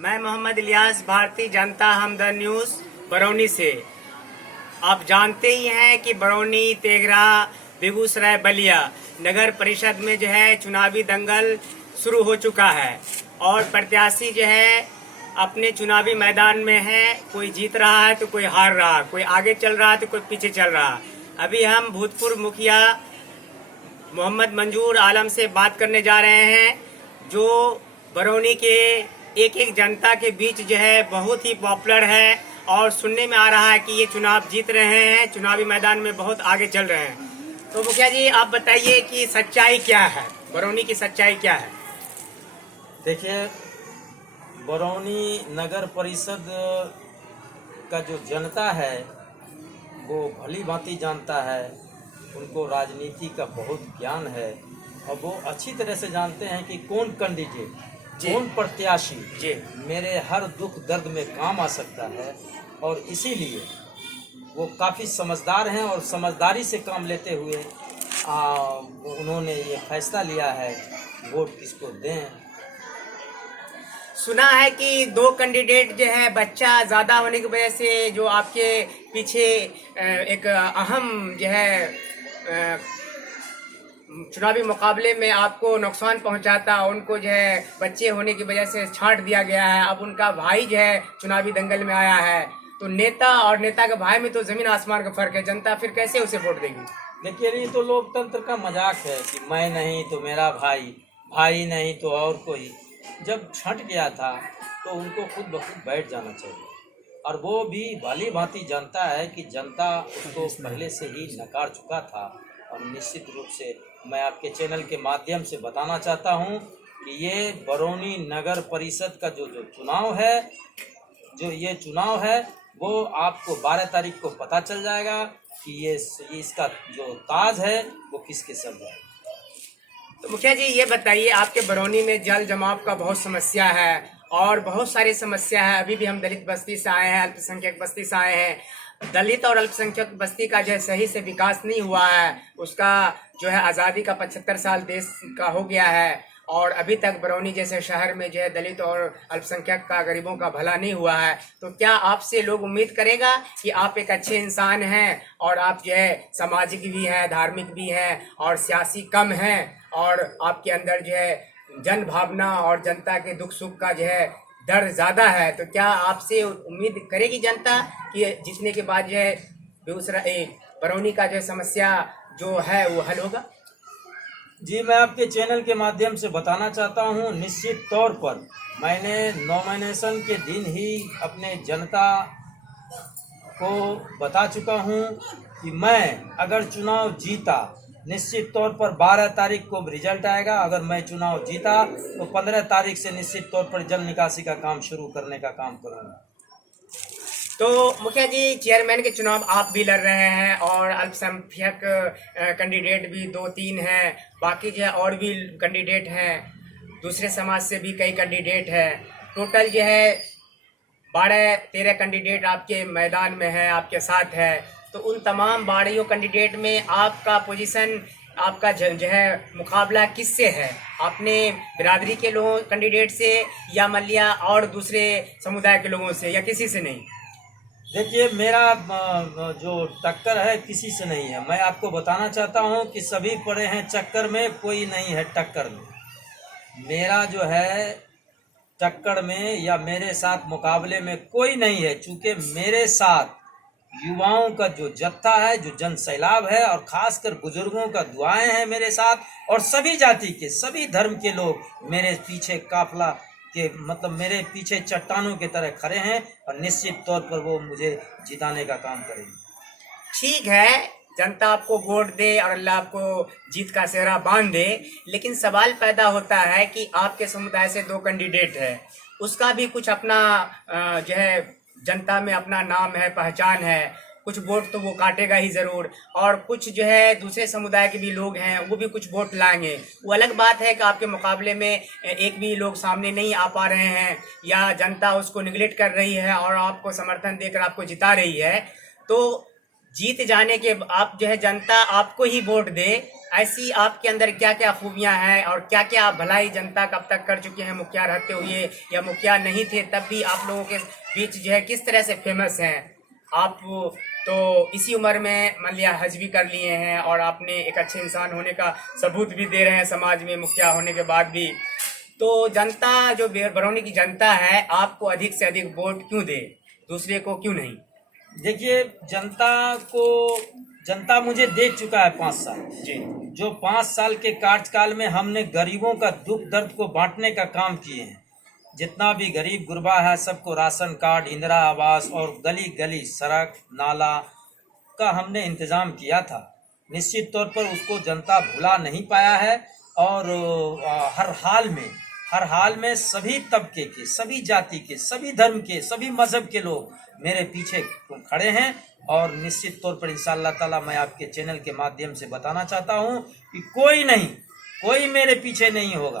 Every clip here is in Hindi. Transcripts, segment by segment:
मैं मोहम्मद इलियास, भारतीय जनता हमदर्द न्यूज़ बरौनी से। आप जानते ही हैं कि बरौनी, तेघरा, बेगूसराय, बलिया नगर परिषद में जो है चुनावी दंगल शुरू हो चुका है और प्रत्याशी जो है अपने चुनावी मैदान में है। कोई जीत रहा है तो कोई हार रहा है, कोई आगे चल रहा है तो कोई पीछे चल रहा है। अभी हम भूतपूर्व मुखिया मोहम्मद मंजूर आलम से बात करने जा रहे हैं, जो बरौनी के एक एक जनता के बीच जो है बहुत ही पॉपुलर है और सुनने में आ रहा है कि ये चुनाव जीत रहे हैं, चुनावी मैदान में बहुत आगे चल रहे हैं। तो मुखिया जी, आप बताइए कि सच्चाई क्या है, बरौनी की सच्चाई क्या है? देखिए, बरौनी नगर परिषद का जो जनता है वो भली भांति जानता है, उनको राजनीति का बहुत ज्ञान है और वो अच्छी तरह से जानते हैं कि कौन कैंडिडेट, कौन प्रत्याशी जी मेरे हर दुख दर्द में काम आ सकता है। और इसीलिए वो काफ़ी समझदार हैं और समझदारी से काम लेते हुए उन्होंने ये फैसला लिया है वोट किसको दें। सुना है कि दो कैंडिडेट जो है बच्चा ज्यादा होने की वजह से जो आपके पीछे एक अहम जो है चुनावी मुकाबले में आपको नुकसान पहुंचाता, उनको जो है बच्चे होने की वजह से छांट दिया गया है। अब उनका भाई जो है चुनावी दंगल में आया है, तो नेता और नेता के भाई में तो जमीन आसमान का फर्क है। जनता फिर कैसे उसे वोट देगी? देखिए, ये तो लोकतंत्र का मजाक है कि मैं नहीं तो मेरा भाई, भाई नहीं तो और कोई। जब छंट गया था तो उनको खुद ब खुद बैठ जाना चाहिए और वो भी भली भांति जानता है कि जनता उसको पहले से ही नकार चुका था। और निश्चित रूप से मैं आपके चैनल के माध्यम से बताना चाहता हूं कि ये बरौनी नगर परिषद का जो चुनाव है वो आपको 12 तारीख को पता चल जाएगा कि ये इसका जो ताज है वो किसके सर जाएगा। तो मुखिया जी, ये बताइए, आपके बरौनी में जल जमाव का बहुत समस्या है और बहुत सारी समस्या है। अभी भी हम दलित बस्ती से आए हैं, अल्पसंख्यक बस्ती से आए हैं। दलित और अल्पसंख्यक बस्ती का जो है सही से विकास नहीं हुआ है। उसका जो है आज़ादी का 75 साल देश का हो गया है और अभी तक बरौनी जैसे शहर में जो है दलित और अल्पसंख्यक का, गरीबों का भला नहीं हुआ है। तो क्या आपसे लोग उम्मीद करेगा कि आप एक अच्छे इंसान हैं और आप जो है सामाजिक भी हैं, धार्मिक भी हैं और सियासी कम हैं और आपके अंदर जो है जन भावना और जनता के दुख सुख का जो है डर ज़्यादा है, तो क्या आपसे उम्मीद करेगी जनता कि जीतने के बाद जो है बेगूसराय, बरौनी का जो समस्या जो है वो हल होगा? जी, मैं आपके चैनल के माध्यम से बताना चाहता हूं, निश्चित तौर पर मैंने नॉमिनेशन के दिन ही अपने जनता को बता चुका हूं कि मैं अगर चुनाव जीता, निश्चित तौर पर 12 तारीख को रिजल्ट आएगा। अगर मैं चुनाव जीता तो 15 तारीख से निश्चित तौर पर जल निकासी का काम शुरू करने का काम करूंगा। तो मुखिया जी, चेयरमैन के चुनाव आप भी लड़ रहे हैं और अल्पसंख्यक कैंडिडेट भी 2-3 हैं, बाकी जो है और भी कैंडिडेट हैं, दूसरे समाज से भी कई कैंडिडेट हैं। टोटल जो है 12-13 कैंडिडेट आपके मैदान में है, आपके साथ है। तो उन तमाम 12 कैंडिडेट में आपका पोजीशन, आपका जो है मुकाबला किससे है? अपने बिरादरी के लोगों कैंडिडेट से या मल्लिया और दूसरे समुदाय के लोगों से, या किसी से नहीं? देखिए, मेरा जो टक्कर है किसी से नहीं है। मैं आपको बताना चाहता हूं कि सभी पड़े हैं चक्कर में, कोई नहीं है टक्कर में। मेरा जो है टक्कर में या मेरे साथ मुकाबले में कोई नहीं है, चूंकि मेरे साथ युवाओं का जो जत्था है, जो जन सैलाब है और खासकर बुजुर्गों का दुआएं हैं मेरे साथ, और सभी जाति के, सभी धर्म के लोग मेरे पीछे काफिला के मतलब मेरे पीछे चट्टानों की तरह खड़े हैं और निश्चित तौर पर वो मुझे जिताने का काम करेंगे। ठीक है, जनता आपको वोट दे और अल्लाह आपको जीत का सेहरा बांध दे, लेकिन सवाल पैदा होता है कि आपके समुदाय से 2 कैंडिडेट है, उसका भी कुछ अपना जो है जनता में अपना नाम है, पहचान है। कुछ वोट तो वो काटेगा ही ज़रूर और कुछ जो है दूसरे समुदाय के भी लोग हैं, वो भी कुछ वोट लाएंगे। वो अलग बात है कि आपके मुकाबले में एक भी लोग सामने नहीं आ पा रहे हैं या जनता उसको निगलेक्ट कर रही है और आपको समर्थन देकर आपको जिता रही है। तो जीत जाने के आप जो है जनता आपको ही वोट दे, ऐसी आपके अंदर क्या क्या खूबियां हैं और क्या क्या आप भलाई जनता कब तक कर चुके हैं मुखिया रहते हुए, या मुखिया नहीं थे तब भी आप लोगों के बीच जो है किस तरह से फेमस हैं आप? तो इसी उम्र में मान लिया हज भी कर लिए हैं और आपने एक अच्छे इंसान होने का सबूत भी दे रहे हैं समाज में मुखिया होने के बाद भी। तो जनता जो बरौनी की जनता है आपको अधिक से अधिक वोट क्यों दे, दूसरे को क्यों नहीं? देखिए, जनता मुझे दे चुका है 5 साल। जी। जो 5 साल के कार्यकाल में हमने गरीबों का दुख दर्द को बांटने का काम किए हैं। जितना भी गरीब गुरबा है सबको राशन कार्ड, इंदिरा आवास और गली गली सड़क नाला का हमने इंतजाम किया था। निश्चित तौर पर उसको जनता भुला नहीं पाया है और हर हाल में सभी तबके के, सभी जाति के, सभी धर्म के, सभी मजहब के लोग मेरे पीछे खड़े हैं। और निश्चित तौर पर इंशाअल्लाह ताला मैं आपके चैनल के माध्यम से बताना चाहता हूं कि कोई मेरे पीछे नहीं होगा,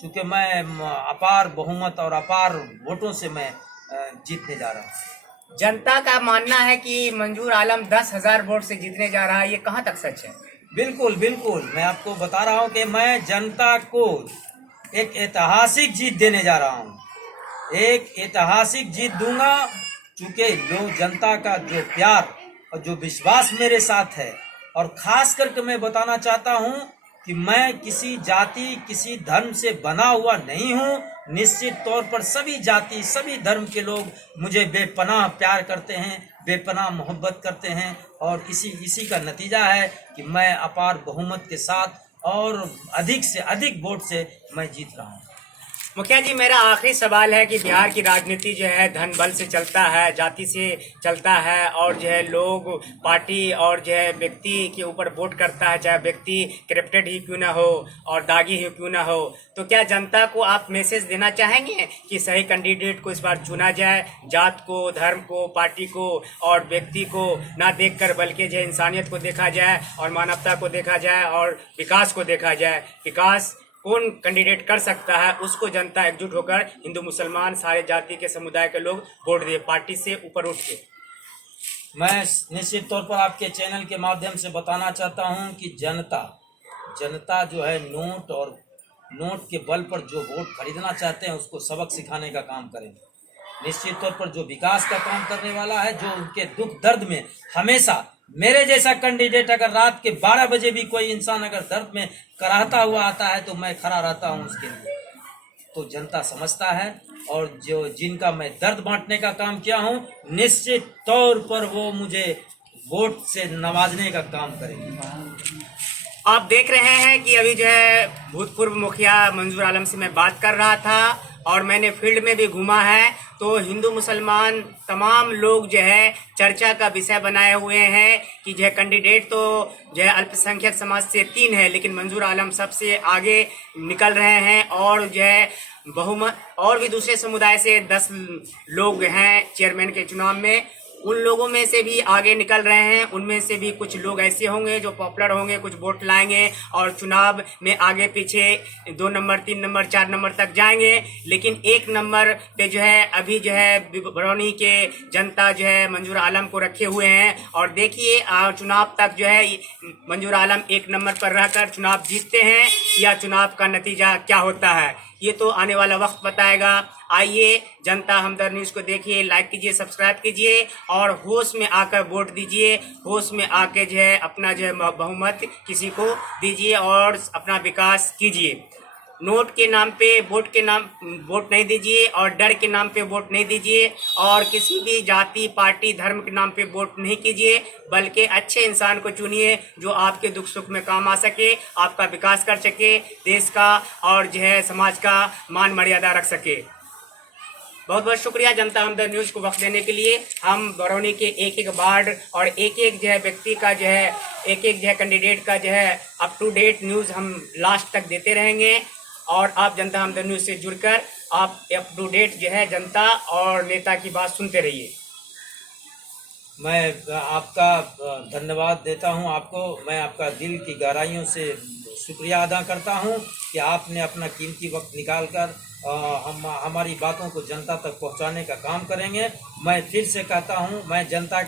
क्योंकि मैं अपार बहुमत और अपार वोटों से मैं जीतने जा रहा हूँ। जनता का मानना है कि मंजूर आलम 10,000 वोट से जीतने जा रहा है, ये कहाँ तक सच है? बिल्कुल बिल्कुल, मैं आपको बता रहा हूँ कि मैं जनता को एक ऐतिहासिक जीत देने जा रहा हूँ। एक ऐतिहासिक जीत दूंगा, क्योंकि जो जनता का जो प्यार और जो विश्वास मेरे साथ है। और खास करके मैं बताना चाहता हूँ कि मैं किसी जाति किसी धर्म से बना हुआ नहीं हूँ। निश्चित तौर पर सभी जाति सभी धर्म के लोग मुझे बेपनाह प्यार करते हैं, बेपनाह मोहब्बत करते हैं। और इसी का नतीजा है कि मैं अपार बहुमत के साथ और अधिक से अधिक वोट से मैं जीत रहा हूँ। मुखिया जी, मेरा आखिरी सवाल है कि बिहार की राजनीति जो है धन बल से चलता है, जाति से चलता है, और जो है लोग पार्टी और जो है व्यक्ति के ऊपर वोट करता है, चाहे व्यक्ति करप्टेड ही क्यों ना हो और दागी ही क्यों ना हो। तो क्या जनता को आप मैसेज देना चाहेंगे कि सही कैंडिडेट को इस बार चुना जाए, जात को, धर्म को, पार्टी को और व्यक्ति को ना देखकर, बल्कि जो है इंसानियत को देखा जाए और मानवता को देखा जाए और विकास को देखा जाए? विकास कौन कैंडिडेट कर सकता है उसको जनता एकजुट होकर, हिंदू मुसलमान सारे जाति के समुदाय के लोग वोट दे, पार्टी से ऊपर उठ के। मैं निश्चित तौर पर आपके चैनल के माध्यम से बताना चाहता हूं कि जनता जो है नोट के बल पर जो वोट खरीदना चाहते हैं उसको सबक सिखाने का काम करेंगे। निश्चित तौर पर जो विकास का काम करने वाला है, जो उनके दुख दर्द में हमेशा मेरे जैसा कैंडिडेट, अगर रात के 12 बजे भी कोई इंसान अगर दर्द में कराहता हुआ आता है तो मैं खड़ा रहता हूं उसके लिए। तो जनता समझता है, और जो जिनका मैं दर्द बांटने का काम किया हूं, निश्चित तौर पर वो मुझे वोट से नवाजने का काम करेंगे। आप देख रहे हैं कि अभी जो है भूतपूर्व मुखिया मंजूर आलम से मैं बात कर रहा था और मैंने फील्ड में भी घूमा है, तो हिंदू मुसलमान तमाम लोग जो है चर्चा का विषय बनाए हुए हैं कि जो है कैंडिडेट तो जो है अल्पसंख्यक समाज से 3 है, लेकिन मंजूर आलम सबसे आगे निकल रहे हैं। और जो है बहुमत और भी दूसरे समुदाय से 10 लोग हैं चेयरमैन के चुनाव में, उन लोगों में से भी आगे निकल रहे हैं। उनमें से भी कुछ लोग ऐसे होंगे जो पॉपुलर होंगे, कुछ वोट लाएंगे और चुनाव में आगे पीछे 2 नंबर 3 नंबर 4 नंबर तक जाएंगे। लेकिन 1 नंबर पे जो है अभी जो है बरौनी के जनता जो है मंजूर आलम को रखे हुए हैं। और देखिए चुनाव तक जो है मंजूर आलम 1 नंबर पर रहकर चुनाव जीतते हैं या चुनाव का नतीजा क्या होता है, ये तो आने वाला वक्त बताएगा। आइए जनता हमदर्द न्यूज़ को देखिए, लाइक कीजिए, सब्सक्राइब कीजिए और होश में आकर वोट दीजिए। होश में आके जो है अपना जो है बहुमत किसी को दीजिए और अपना विकास कीजिए। नोट के नाम पे वोट नहीं दीजिए और डर के नाम पे वोट नहीं दीजिए और किसी भी जाति पार्टी धर्म के नाम पे वोट नहीं कीजिए, बल्कि अच्छे इंसान को चुनिए जो आपके दुख सुख में काम आ सके, आपका विकास कर सके, देश का और जो है समाज का मान मर्यादा रख सके। बहुत बहुत शुक्रिया जनता हमदर्द न्यूज़ को वक्त देने के लिए। हम बरौनी के एक एक वार्ड और एक एक जो है व्यक्ति का जो है एक जो है कैंडिडेट का जो है अप टू डेट न्यूज़ हम लास्ट तक देते रहेंगे। और आप जनता हमदर्द न्यूज़ से जुड़कर आप अप टू डेट जो है जनता और नेता की बात सुनते रहिए। मैं आपका धन्यवाद देता हूं आपको। मैं आपका दिल की गहराइयों से शुक्रिया अदा करता हूं कि आपने अपना कीमती वक्त निकालकर हम हमारी बातों को जनता तक पहुंचाने का काम करेंगे। मैं फिर से कहता हूं, मैं जनता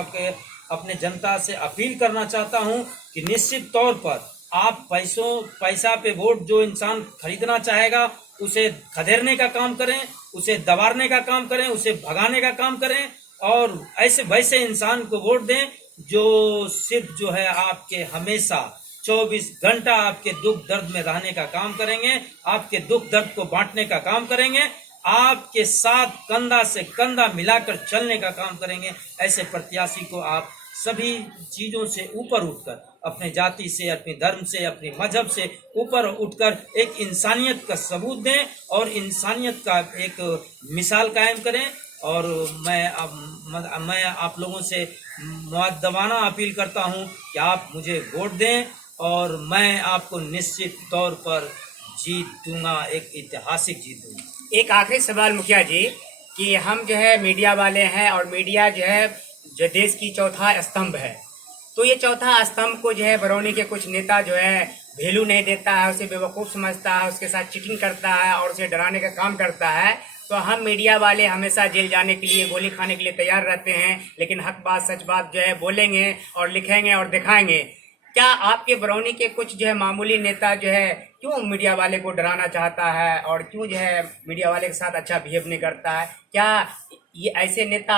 के अपने जनता से अपील करना चाहता हूं कि निश्चित तौर पर आप पैसा पे वोट जो इंसान खरीदना चाहेगा उसे खदेड़ने का काम करें, उसे दबाने का काम करें, उसे भगाने का काम करें और ऐसे वैसे इंसान को वोट दें जो सिर्फ जो है आपके हमेशा 24 घंटा आपके दुख दर्द में रहने का काम करेंगे, आपके दुख दर्द को बांटने का काम करेंगे, आपके साथ कंधा से कंधा मिलाकर चलने का काम करेंगे। ऐसे प्रत्याशी को आप सभी चीजों से ऊपर उठकर, अपने जाति से, अपने धर्म से, अपने मजहब से ऊपर उठकर एक इंसानियत का सबूत दें और इंसानियत का एक मिसाल कायम करें। और मैं आप लोगों से मुअद्दबाना अपील करता हूं कि आप मुझे वोट दें और मैं आपको निश्चित तौर पर जीत दूंगा, एक ऐतिहासिक जीत दूंगा। एक आखिरी सवाल मुखिया जी कि हम जो है मीडिया वाले हैं और मीडिया जो देश की चौथा स्तंभ है, तो ये चौथा स्तंभ को जो है बरौनी के कुछ नेता जो है वैल्यू नहीं देता है, उसे बेवकूफ़ समझता है, उसके साथ चीटिंग करता है और उसे डराने का काम करता है। तो हम मीडिया वाले हमेशा जेल जाने के लिए, गोली खाने के लिए तैयार रहते हैं, लेकिन हक बात सच बात जो है बोलेंगे और लिखेंगे और दिखाएंगे। क्या आपके बरौनी के कुछ जो है मामूली नेता जो है क्यों मीडिया वाले को डराना चाहता है और क्यों जो है मीडिया वाले के साथ अच्छा बिहेव नहीं करता है? क्या ये ऐसे नेता